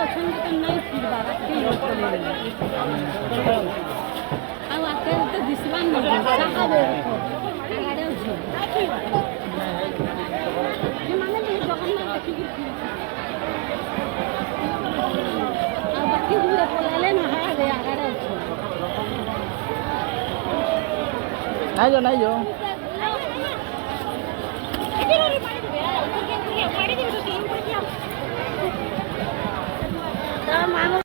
ଅଛନ୍ତି ତ ନାଇଁ ଫିରବାର କେହି ଆଉ ଆଗରେ ତ ଦିଶବାର ନାହିଁ ସାହା ବହୁତ ଆଗରେ ଅଛି ସେମାନେ ବି ଜଗନ୍ନାଥ ଦେଖିକି ଆଉ ବାକି ଘୁରେ ପଳାଇଲେ ନା ଆଗରେ ଅଛି ନାଇଁ ଯ ମାମା